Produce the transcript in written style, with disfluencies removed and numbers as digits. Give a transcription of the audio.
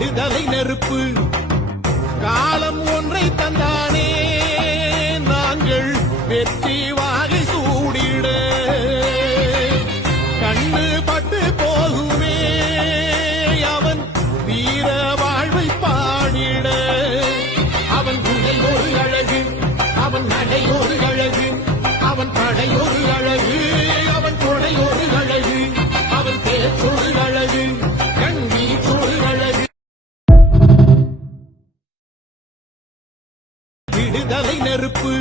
விடுதலை நெருப்பு காலம் ஒன்றை தந்தானே நாங்கள் வெற்றி வாகை சூடிட கண்ணு பட்டு போகுமே அவன் வீர வாழ்வை பாடிட அவன் குடல் ஒரு அழகு அவன் நடை ஒரு அழகு அவன் படை ஒரு அழகு அவன் கொடை ஒரு அழகு அவன் பேச்சொரு அழகு கண்ணீச்சொரு அழகு விடுதலை நெருப்பு